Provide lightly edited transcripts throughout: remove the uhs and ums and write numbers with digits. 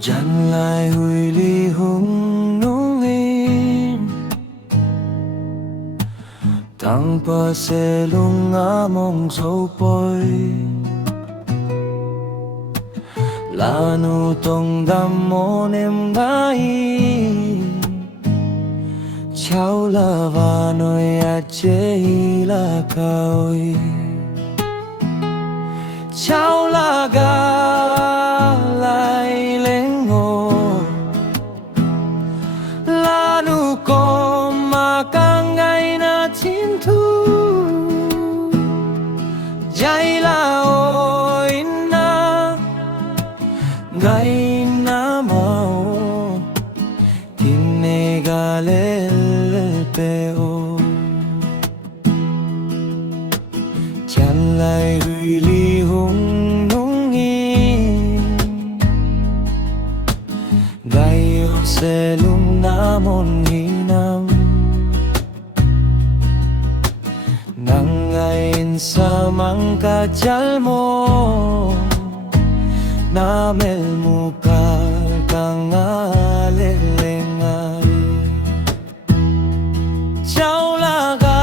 Dặn lại hùi ly hung nung in Tanpa selunga mong sopoy Lanu tong damon em ngai Chao la vanoi ache la kaoi Chao la ga lai lengo Lanu ko makangai na cintu Jai la oi na Gai na mau Tinegalel peo Chan lai hủy ly hung nung in Gai se lung namon hinam Nangain sa mangka jalmo Namel mukal kang alelengay Chao la ga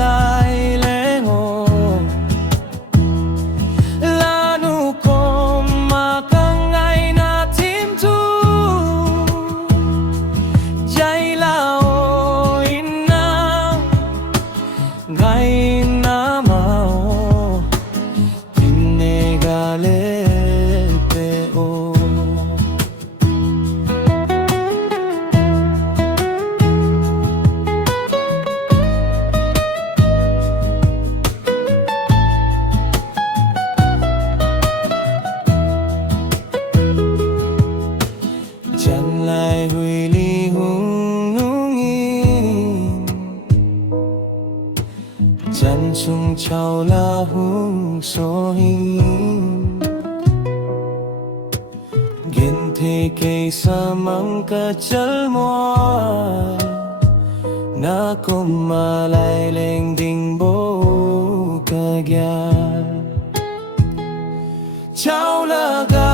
lai lengo Lanu ko makangay na tintu Jai lao inang Ngay na mao Tinegale Chan lai hủy ly hung nung in Chan chung chao la hung so hin Gen the kay sa mangka chalmoy Na kumalay leng ding bo kagyal Chao la ga